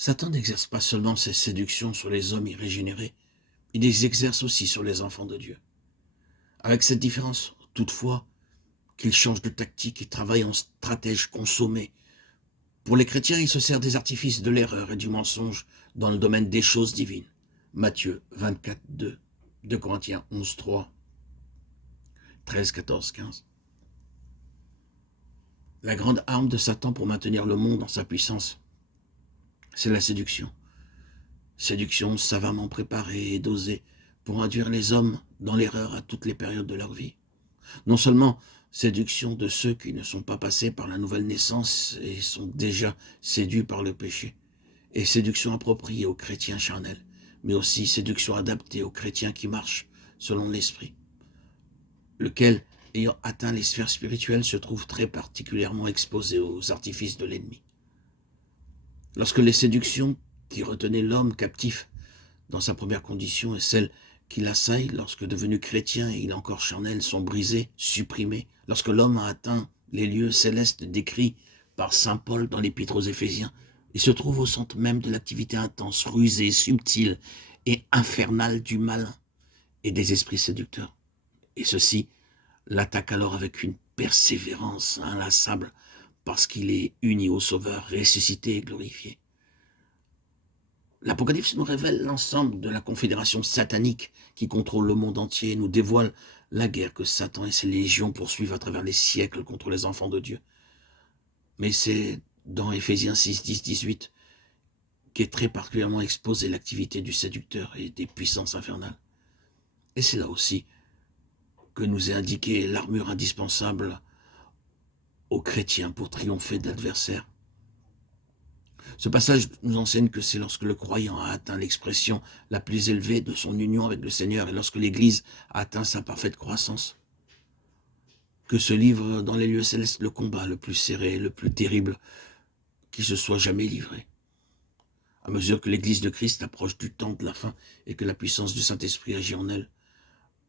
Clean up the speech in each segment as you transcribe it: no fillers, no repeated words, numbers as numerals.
Satan n'exerce pas seulement ses séductions sur les hommes irrégénérés, il les exerce aussi sur les enfants de Dieu. Avec cette différence, toutefois, qu'il change de tactique et travaille en stratège consommé. Pour les chrétiens, il se sert des artifices de l'erreur et du mensonge dans le domaine des choses divines. Matthieu 24, 2, 2 Corinthiens 11, 3, 13, 14, 15. La grande arme de Satan pour maintenir le monde en sa puissance, c'est la séduction. Séduction savamment préparée et dosée pour induire les hommes dans l'erreur à toutes les périodes de leur vie. Non seulement séduction de ceux qui ne sont pas passés par la nouvelle naissance et sont déjà séduits par le péché, et séduction appropriée aux chrétiens charnels, mais aussi séduction adaptée aux chrétiens qui marchent selon l'esprit, lequel, ayant atteint les sphères spirituelles, se trouve très particulièrement exposé aux artifices de l'ennemi. Lorsque les séductions qui retenaient l'homme captif dans sa première condition et celles qui l'assaillent lorsque devenu chrétien et il est encore charnel sont brisées, supprimées, lorsque l'homme a atteint les lieux célestes décrits par saint Paul dans l'épître aux Éphésiens, il se trouve au centre même de l'activité intense, rusée, subtile et infernale du malin et des esprits séducteurs. Et ceci l'attaque alors avec une persévérance inlassable parce qu'il est uni au Sauveur, ressuscité et glorifié. L'Apocalypse nous révèle l'ensemble de la confédération satanique qui contrôle le monde entier et nous dévoile la guerre que Satan et ses légions poursuivent à travers les siècles contre les enfants de Dieu. Mais c'est dans Éphésiens 6, 10, 18 qu'est très particulièrement exposée l'activité du séducteur et des puissances infernales. Et c'est là aussi que nous est indiquée l'armure indispensable aux chrétiens pour triompher de l'adversaire. Ce passage nous enseigne que c'est lorsque le croyant a atteint l'expression la plus élevée de son union avec le Seigneur et lorsque l'Église a atteint sa parfaite croissance, que se livre dans les lieux célestes le combat le plus serré, le plus terrible qui se soit jamais livré. À mesure que l'Église de Christ approche du temps de la fin et que la puissance du Saint-Esprit agit en elle,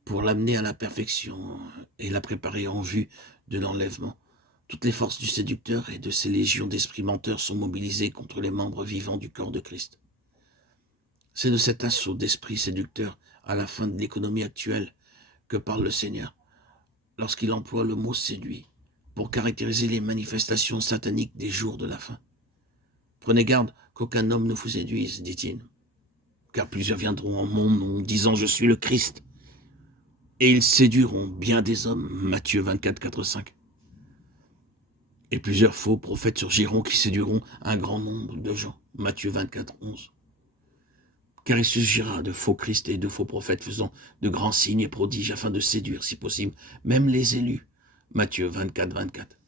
pour l'amener à la perfection et la préparer en vue de l'enlèvement, toutes les forces du séducteur et de ses légions d'esprits menteurs sont mobilisées contre les membres vivants du corps de Christ. C'est de cet assaut d'esprits séducteurs à la fin de l'économie actuelle que parle le Seigneur, lorsqu'il emploie le mot « séduit » pour caractériser les manifestations sataniques des jours de la fin. Prenez garde qu'aucun homme ne vous séduise, dit-il, car plusieurs viendront en mon nom disant « Je suis le Christ », et ils séduiront bien des hommes, Matthieu 24, 4, 5. Et plusieurs faux prophètes surgiront qui séduiront un grand nombre de gens. Matthieu 24, 11. Car il surgira de faux Christ et de faux prophètes faisant de grands signes et prodiges afin de séduire, si possible, même les élus. Matthieu 24, 24.